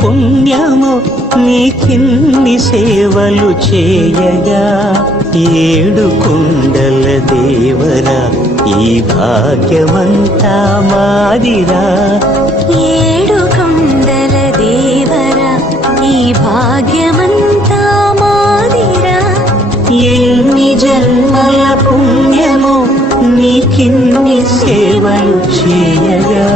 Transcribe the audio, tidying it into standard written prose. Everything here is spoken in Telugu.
పుణ్యము నీకిన్ని సేవలు చేయగా ఏడు కుండల దేవరా ఈ భాగ్యమంతా మాదిరా ఏడు కొండల దేవరా ఈ భాగ్యమంతా మాదిరా ఎన్ని జన్మల పుణ్యము నీకిన్ని సేవలు చేయగా